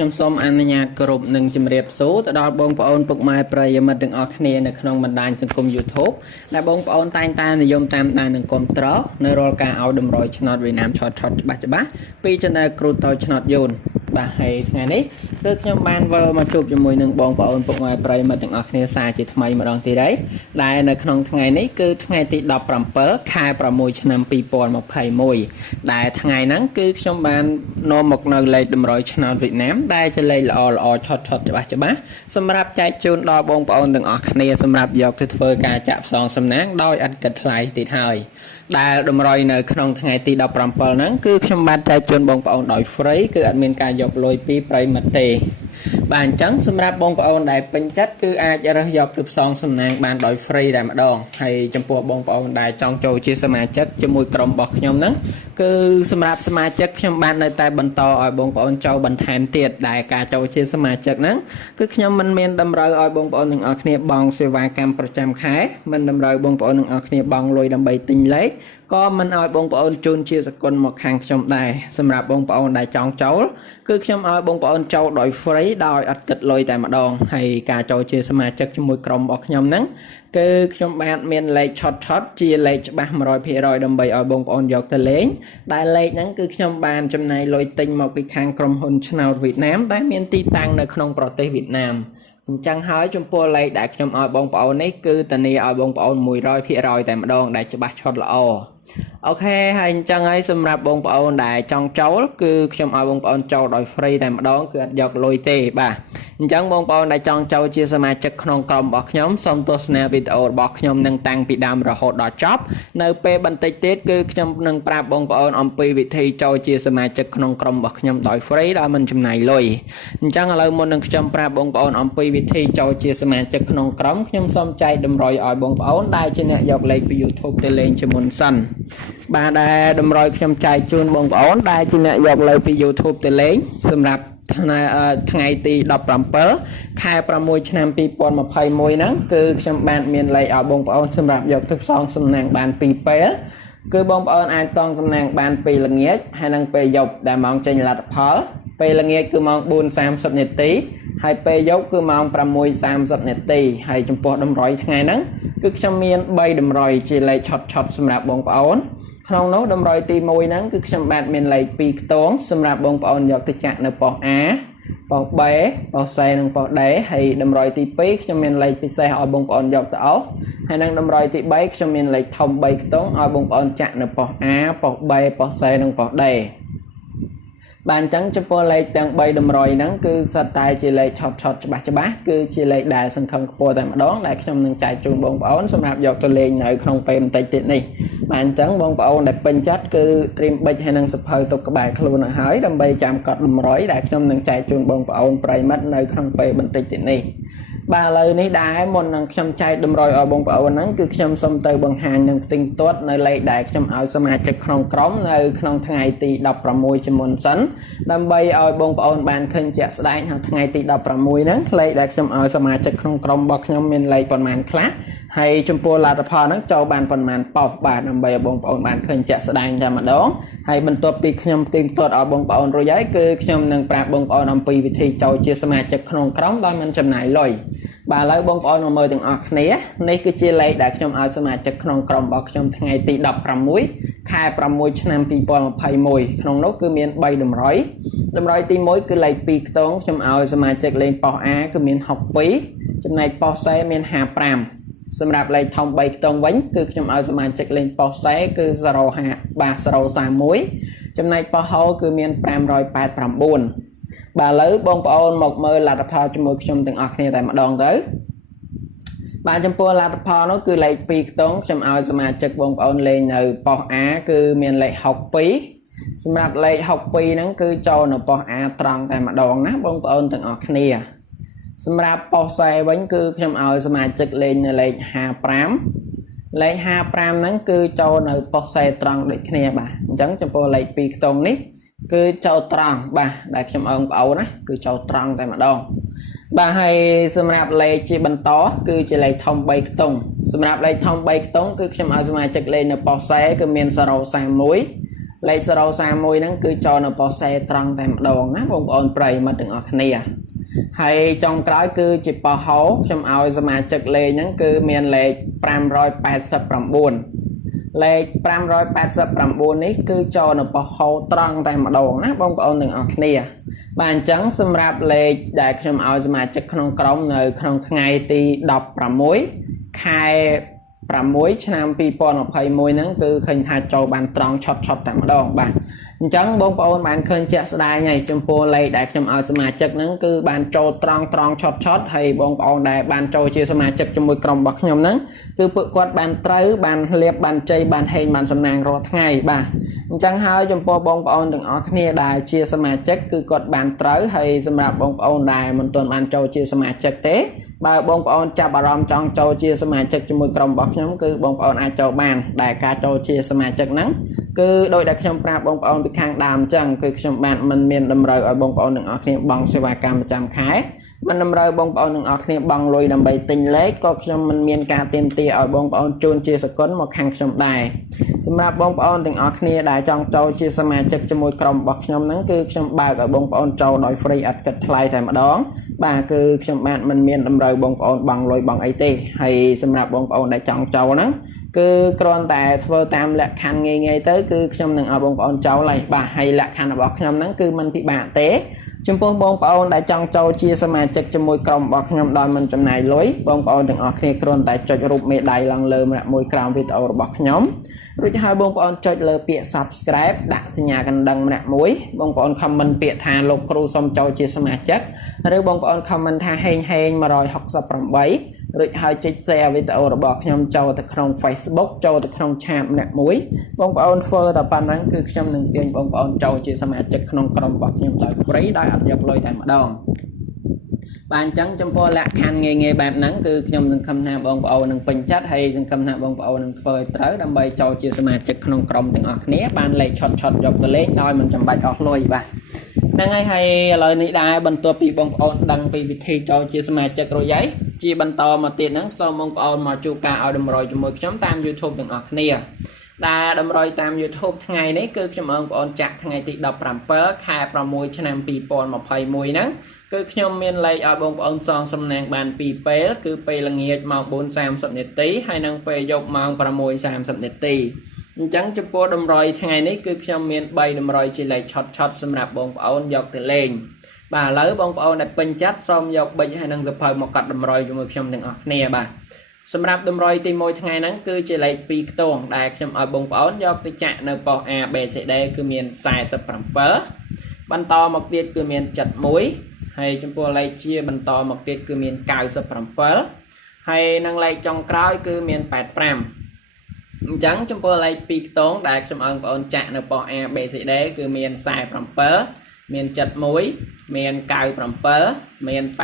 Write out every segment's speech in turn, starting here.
ខ្ញុំសូមអនុញ្ញាតគោរពនិងជម្រាបសួរទៅដល់បងប្អូនពុកម៉ែប្រិយមិត្តទាំងអស់គ្នានៅក្នុងបណ្ដាញសង្គម YouTube ដែលបងប្អូនតែងតែនិយមតាមដាននិងគាំទ្រនៅរាល់ការឲ្យតម្រុយឆ្នោតវៀតណាមឆតច្បាស់ពី Channel គ្រូតូចឆ្នោតយូនបាទហើយថ្ងៃនេះគឺខ្ញុំបានវិលមកជួបជាមួយនឹងបងប្អូនពុកម៉ែប្រិយមិត្តទាំងអស់គ្នាសារជាថ្មីម្ដងទៀតហើយដែលនៅក្នុងថ្ងៃនេះគឺថ្ងៃទី17ខែ6ឆ្នាំ2021ដែលថ្ងៃហ្នឹងគឺខ្ញុំបាននាំមកនៅលេខតម្រុយឆ្នោតវៀតណាមដែលជាលេខល្អឆតច្បាស់សម្រាប់ចែកជូនដល់បងប្អូនទាំងអស់គ្នាសម្រាប់យកទៅធ្វើការចាក់ផ្សងសំណាងដោយឥតគិតថ្លៃទៀតហើយដែលតម្រុយនៅក្នុងថ្ងៃទី17ហ្នឹងគឺខ្ញុំបានចែកជូនបងប្អូនដោយ free គឺអត់មានការយកលុយពីប្រិយមិត្តទេបាទអញ្ចឹងសម្រាប់បងប្អូនដែលពេញចិត្តគឺអាចរើសយកទៅផ្សងសំណាងបានដោយ free តែម្ដងហើយចំពោះបងប្អូនដែលចង់ចូលជាសមាជិកជាមួយក្រុមរបស់ខ្ញុំហ្នឹងគឺសម្រាប់សមាជិកខ្ញុំបាននៅតែបន្តឲ្យបងប្អូនចូលបន្ថែមទៀតដែលការចូលជាសមាជិកហ្នឹងគឺខ្ញុំមិនមានតម្រូវឲ្យបងប្អូនទាំងអស់គ្នាបង់សេវាកម្មប្រចាំខែមិនតម្រូវបងប្អូនទាំងអស់គ្នាបង់លុយដើម្បីទិញលេខក៏មិនឲ្យបងប្អូនជូនជាសកលមកខាងខ្ញុំដែរសម្រាប់បងប្អូនដែលចង់ចូលគឺខ្ញុំឲ្យបងប្អូនចូលដោយ free ដោយអត់គិតលុយតែម្ដងហើយការចូលជាសមាជិកជាមួយក្រុមរបស់ខ្ញុំហ្នឹងគឺខ្ញុំបានមានលេខឆតជាលេខច្បាស់ 100% ដើម្បីឲ្យបងប្អូនយកទៅលេងដែលលេខហ្នឹងគឺខ្ញុំបានចំណាយលុយទិញមកពីខាងក្រុមហ៊ុនឆ្នោតវៀតណាមដែលមានទីតាំងនៅក្នុងប្រទេសវៀតណាមអញ្ចឹងហើយចំពោះលេខដែលខ្ញុំឲ្យបងប្អូននេះគឺធានាឲ្យបងប្អូន 100% តែម្ដងដែលច្បាស់ឆតល្អអូខេហើយអញ្ចឹងហើយសម្រាប់បងប្អូនដែលចង់ចូលគឺខ្ញុំឲ្យបងប្អូនចូលដោយ free តែម្ដងគឺអត់យកលុយទេបាទអញ្ចឹងបងប្អូនដែលចង់ចូលជាសមាជិកក្នុងក្រុមរបស់ខ្ញុំសូមទស្សនាវីដេអូរបស់ខ្ញុំនឹងតាំងពីដើមរហូតដល់ចប់នៅពេលបន្តិចទៀតគឺខ្ញុំនឹងប្រាប់បងប្អូនអំពីវិធីចូលជាសមាជិកក្នុងក្រុមរបស់ខ្ញុំដោយ free ដោយមិនចំណាយលុយអញ្ចឹងឥឡូវមុននឹងខ្ញុំប្រាប់បងប្អូនអំពីវិធីចូលជាសមាជិកក្នុងក្រុមខ្ញុំសូមចែកតម្រុយឲ្យបងប្អូនដែលជាអ្នកយកលេខពី YouTube ទៅលេងជាមុនសិនបាទដែលតម្រុយខ្ញុំចែកជូនបងប្អូនដែលជាអ្នកយកលេខពី YouTube ទៅលេងសម្រាប់ថ្ងៃទី17ខែ6ឆ្នាំ2021ហ្នឹងគឺខ្ញុំបានមានលេខឲ្យបងប្អូនសម្រាប់យកទៅផ្សងសំណាងបាន2ពេលគឺបងប្អូនអាចផ្សងសំណាងបានពេលល្ងាចហើយនិងពេលយប់ដែលម៉ោងចេញលទ្ធផលពេលល្ងាចគឺម៉ោង 4:30 នាទីហើយពេលយប់គឺម៉ោង 6:30 នាទីហើយចំពោះតម្រុយថ្ងៃហ្នឹងគឺខ្ញុំមាន3តម្រុយជាលេខឆតសម្រាប់បងប្អូនក្នុងនោះតម្រុយទី1ហ្នឹងគឺខ្ញុំបានមានលេខ2ខ្ទងសម្រាប់បងប្អូនយកទៅចាក់នៅប៉ុស A ប៉ុស B ប៉ុស C និងប៉ុស D ហើយតម្រុយទី2ខ្ញុំមានលេខពិសេសឲ្យបងប្អូនយកទៅអស់ហើយនឹងតម្រុយទី3ខ្ញុំមានលេខធំ3ខ្ទងឲ្យបងប្អូនចាក់នៅប៉ុស A ប៉ុស B ប៉ុស C និងប៉ុស D បាទអញ្ចឹងចំពោះលេខទាំង3តម្រុយហ្នឹងគឺសិតតែជាលេខឆតច្បាស់គឺជាលេខដែលសង្ឃឹមខ្ពស់តែម្ដងដែលខ្ញុំនឹងចែកជូនបងប្អូនសម្រាប់យកទៅលេងនៅក្នុងពេលបន្តិចទៀតនេះបាទអញ្ចឹងបងប្អូនដែលពេញចិត្តគឺត្រៀមប៊ិចហើយនឹងសភៅទុកក្បែរខ្លួនឲ្យហើយដើម្បីចាំកត់តម្រុយដែលខ្ញុំនឹងចែកជូនបងប្អូនប្រិយមិត្តនៅក្នុងពេលបន្តិចទៀតនេះបាទឥឡូវនេះដែរមុននឹងខ្ញុំចែកតម្រុយឲ្យបងប្អូនហ្នឹងគឺខ្ញុំសូមទៅបង្ហាញនឹងផ្ទិញទាត់នៅលេខដែលខ្ញុំឲ្យសមាជិកក្នុងក្រុមនៅក្នុងថ្ងៃទី16ជាមុនសិនដើម្បីឲ្យបងប្អូនបានឃើញជាក់ស្ដែងថាថ្ងៃទី16ហ្នឹងលេខដែលខ្ញុំឲ្យសមាជិកក្នុងក្រុមរបស់ខ្ញុំមានលេខប៉ុន្មានខ្លះហើយចំពោះលទ្ធផលហ្នឹងចូលបានប៉ុន្មានប៉ុសបាទដើម្បីឲ្យបងប្អូនបានឃើញជាក់ស្ដែងតែម្ដងហើយបន្ទាប់ពីខ្ញុំផ្ទិញទាត់ឲ្យបងប្អូនរួចហើយគឺខ្ញុំនឹងប្រាប់បងប្អូនអំពីវិធីចូលជាសមាជិកក្នុងក្រុមដោយមិនចំណាយលុយបាទឥឡូវបងប្អូនមកមើលទាំងអស់គ្នានេះគឺជាលេខដែលខ្ញុំឲ្យសមាជិកក្នុងក្រុមរបស់ខ្ញុំថ្ងៃទី16ខែ6ឆ្នាំ2021ក្នុងនោះគឺមាន3តម្រុយទី1គឺលេខ2ខ្ទងខ្ញុំឲ្យសមាជិកលេងប៉ុស A គឺមាន62ចំណែកប៉ុស C មាន55សម្រាប់លេខធំ3ខ្ទងវិញគឺខ្ញុំឲ្យសមាជិកលេងប៉ុស C គឺ031ចំណែកប៉ុសហោគឺមាន589បាទឥឡូវបងប្អូនមកមើលលទ្ធផលជាមួយខ្ញុំទាំងអស់គ្នាតែម្ដងទៅបាទចំពោះលទ្ធផលនោះគឺលេខ2ខ្ទងខ្ញុំឲ្យសមាជិកបងប្អូនលេងនៅប៉ុស A គឺមានលេខ62សម្រាប់លេខ62ហ្នឹងគឺចូលនៅប៉ុស A ត្រង់តែម្ដងណាបងប្អូនទាំងអស់គ្នាសម្រាប់ប៉ុស C វិញគឺខ្ញុំឲ្យសមាជិកលេងនៅលេខ55លេខ55ហ្នឹងគឺចូលនៅប៉ុស C ត្រង់ដូចគ្នាបាទអញ្ចឹងចំពោះលេខ2ខ្ទងនេះគឺចូលត្រង់បាទដែលខ្ញុំឲ្យបងប្អូនណាគឺចូលត្រង់តែម្ដងបាទហើយសម្រាប់លេខជាបន្តគឺជាលេខធំ3ខ្ទង់សម្រាប់លេខធំ3ខ្ទង់គឺខ្ញុំឲ្យសមាជិកលេខនៅប៉ុស C គឺមាន031 លេខ031ហ្នឹងគឺចូលនៅប៉ុសសេត្រង់តែម្ដងណាបងប្អូនប្រិយមិត្តទាំងអស់គ្នាហើយចុងក្រោយគឺជាប៉ុសហោខ្ញុំឲ្យសមាជិកលេខហ្នឹងគឺមានលេខ589លេខ589នេះគឺចូលនៅប៉ុសហោត្រង់តែម្ដងណាបងប្អូនទាំងអស់គ្នាបាទអញ្ចឹងសម្រាប់លេខដែលខ្ញុំឲ្យសមាជិកក្នុងក្រុមនៅក្នុងថ្ងៃទី16ខែ6ឆ្នាំ2021ហ្នឹងគឺឃើញថាចូលបានត្រង់ឆុតតែម្ដងបាទអញ្ចឹងបងប្អូនបានឃើញជាក់ស្ដែងហើយចំពោះលេខដែលខ្ញុំឲ្យសមាជិកហ្នឹងគឺបានចូលត្រង់ឆុតហើយបងប្អូនដែលបានចូលជាសមាជិកជាមួយក្រុមរបស់ខ្ញុំហ្នឹងគឺពួកគាត់បានត្រូវបានលៀបបានជ័យបានហេងបានសំណាងរាល់ថ្ងៃបាទអញ្ចឹងហើយចំពោះបងប្អូនទាំងអស់គ្នាដែលជាសមាជិកគឺគាត់បានត្រូវហើយសម្រាប់បងប្អូនដែលមិនទាន់បានចូលជាសមាជិកទេបើបងប្អូនចាប់អារម្មណ៍ចង់ចូលជាសមាជិកជាមួយក្រុមរបស់ខ្ញុំគឺបងប្អូនអាចចូលបានដែលការចូលជាសមាជិកហ្នឹងគឺដោយដែលខ្ញុំប្រាប់បងប្អូនពីខាងដើមអញ្ចឹងគឺខ្ញុំបានមិនមានតម្រូវឲ្យបងប្អូនទាំងអស់គ្នាបង់សេវាកម្មប្រចាំខែមិនតម្រូវបងប្អូនទាំងអស់គ្នាបង់លុយដើម្បីទិញលេខក៏ខ្ញុំមិនមានការទាមទារឲ្យបងប្អូនជូនជាសកលមកខាងខ្ញុំដែរសម្រាប់បងប្អូនទាំងអស់គ្នាដែលចង់ចូលជាសមាជិកជាមួយក្រុមរបស់ខ្ញុំហ្នឹងគឺខ្ញុំបើកឲ្យបងប្អូនចូលដោយ free អត់គិតថ្លៃតែម្ដងបាទគឺខ្ញុំបានមិនមានតម្រូវបងប្អូនបង់លុយបង់អីទេហើយសម្រាប់បងប្អូនដែលចង់ចូលហ្នឹងគឺគ្រាន់តែធ្វើតាមលក្ខខណ្ឌងាយទៅគឺខ្ញុំនឹងឲ្យបងប្អូនចូលហើយបាទហើយលក្ខខណ្ឌរបស់ខ្ញុំហ្នឹងគឺមិនពិបាកទេចំពោះបងប្អូនដែលចង់ចូលជាសមាជិកជាមួយក្រុមរបស់ខ្ញុំដោយមិនចំណាយលុយបងប្អូនទាំងអស់គ្នាគ្រាន់តែចុចរូបមេដៃឡើងលើម្នាក់មួយក្រោមវីដេអូរបស់ខ្ញុំរួចហើយបងប្អូនចុចលើពាក្យ Subscribe ដាក់សញ្ញាកណ្ដឹងម្នាក់មួយបងប្អូន comment ពាក្យថាលោកគ្រូសូមចូលជាសមាជិកឬបងប្អូន comment ថាហេង168រួចហើយចុច share វីដេអូរបស់ខ្ញុំចូលទៅក្នុង Facebook ចូលទៅក្នុងឆាតម្នាក់មួយបងប្អូនធ្វើតែប៉ុណ្ណឹងគឺខ្ញុំនឹងទាញបងប្អូនចូលជាសមាជិកក្នុងក្រុមរបស់ខ្ញុំដោយ free ដោយអត់យកលុយតែម្ដងបាទអញ្ចឹងចំពោះលក្ខខណ្ឌងាយបែបហ្នឹងគឺខ្ញុំនឹងខំថាបងប្អូននឹងពេញចិត្តហើយសង្ឃឹមថាបងប្អូននឹងធ្វើឲ្យត្រូវដើម្បីចូលជាសមាជិកក្នុងក្រុមទាំងអស់គ្នាបានលេខឆុតយកទៅលេងដោយមិនចាំបាច់អស់លុយបាទហ្នឹងហើយឥឡូវនេះដែរបន្ទាប់ពីបងប្អូនដឹងពីវិធីចូលជាសមាជិករួចហើយជាបន្តមកទៀតហ្នឹងសូមបងប្អូនមកជួបការឲ្យតម្រុយជាមួយខ្ញុំតាម YouTube ទាំងអស់គ្នាដែលតម្រុយតាម YouTube ថ្ងៃនេះគឺខ្ញុំបងប្អូនចាក់ថ្ងៃទី17ខែ6ឆ្នាំ2021ហ្នឹងគឺខ្ញុំមានលេខឲ្យបងប្អូនសងសំណាងបាន2ពេលគឺពេលល្ងាចម៉ោង 4:30 នាទីហើយនិងពេលយប់ម៉ោង 6:30 នាទីអញ្ចឹងចំពោះតម្រុយថ្ងៃនេះគឺខ្ញុំមាន3តម្រុយជាលេខឆុតសម្រាប់បងប្អូនយកទៅលេងបាទឥឡូវបងប្អូនដែលពេញចិត្តសូមយកប៊ិចហើយនិងសភៅមកកាត់តម្រុយជាមួយខ្ញុំទាំងអស់គ្នាបាទសម្រាប់តម្រុយទី1ថ្ងៃហ្នឹងគឺជាលេខ2ខ្ទង់ដែលខ្ញុំឲ្យបងប្អូនយកទៅចាក់នៅប៉ុស A B C D គឺមាន47បន្តមកទៀតគឺមាន71ហើយចំពោះលេខជាបន្តមកទៀតគឺមាន97ហើយនិងលេខចុងក្រោយគឺមាន85អញ្ចឹងចំពោះលេខ2ខ្ទង់ដែលខ្ញុំឲ្យបងប្អូនចាក់នៅប៉ុស A B C D គឺមាន47មាន71មាន97មាន85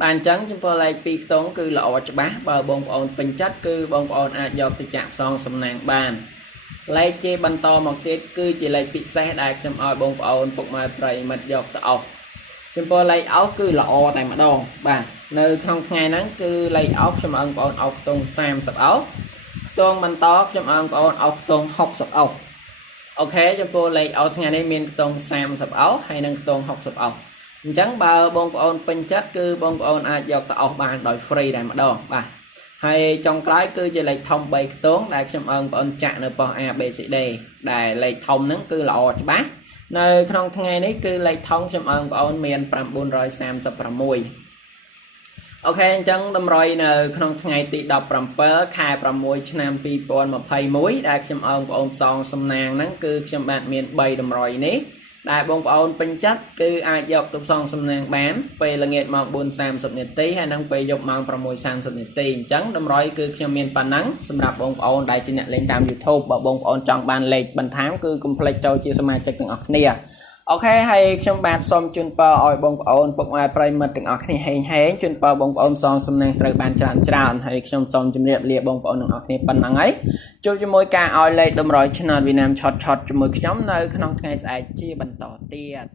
បាទអញ្ចឹងចំពោះលេខ2ខ្ទង់គឺល្អច្បាស់បើបងប្អូនពេញចិត្តគឺបងប្អូនអាចយកទៅចាក់សងសំណាងបានលេខជាបន្តមកទៀតគឺជាលេខពិសេសដែលខ្ញុំឲ្យបងប្អូនពុកម៉ែប្រិយមិត្តយកទៅអោសចំពោះលេខអោសគឺល្អតែម្ដងបាទនៅក្នុងថ្ងៃហ្នឹងគឺលេខអោសខ្ញុំឲ្យបងប្អូនអោសខ្ទង់30អោសខ្ទង់បន្តខ្ញុំឲ្យបងប្អូនអោសខ្ទង់60អោសអូខេចំពោះលេខអោសថ្ងៃនេះមានខ្ទង់30អោសហើយនិងខ្ទង់60អោសអញ្ចឹងបើបងប្អូនពេញចិត្តគឺបងប្អូនអាចយកទៅអោសបានដោយ free តែម្ដងបាទហើយចុងក្រោយគឺជាលេខធំ3ខ្ទង់ដែលខ្ញុំឲ្យបងប្អូនចាក់នៅប៉ុស A B C D ដែលលេខធំហ្នឹងគឺល្អច្បាស់នៅក្នុងថ្ងៃនេះគឺលេខថងខ្ញុំឲ្យបងប្អូនមាន936អូខេអញ្ចឹងតម្រុយនៅក្នុងថ្ងៃទី17ខែ6ឆ្នាំ2021ដែលខ្ញុំឲ្យបងប្អូនផ្សងសំណាងហ្នឹងគឺខ្ញុំបានមាន3តម្រុយនេះដែលបងប្អូនពេញចិត្តគឺអាចយកទៅផ្សងសំណាងបានពេលល្ងាចម៉ោង 4:30 នាទីហើយនិងពេលយប់ម៉ោង 6:30 នាទីអញ្ចឹងតម្រុយគឺខ្ញុំមានប៉ុណ្ណឹងសម្រាប់បងប្អូនដែលជាអ្នកលេងតាម YouTube បើបងប្អូនចង់បានលេខបន្ថែមគឺកុំភ្លេចចូលជាសមាជិកទាំងអស់គ្នាអូខេហើយខ្ញុំបាទសូមជូនពរឲ្យបងប្អូនពុកម៉ែប្រិយមិត្តទាំងអស់គ្នាហេងជូនពរបងប្អូនសងសំណាងត្រូវបានច្រើនហើយខ្ញុំសូមជម្រាបលាបងប្អូនទាំងអស់គ្នាប៉ុណ្ណឹងហើយជួបជាមួយការឲ្យលេខតម្រុយឆ្នោតវៀតណាមឆុតជាមួយខ្ញុំនៅក្នុងថ្ងៃស្អែកជាបន្តទៀត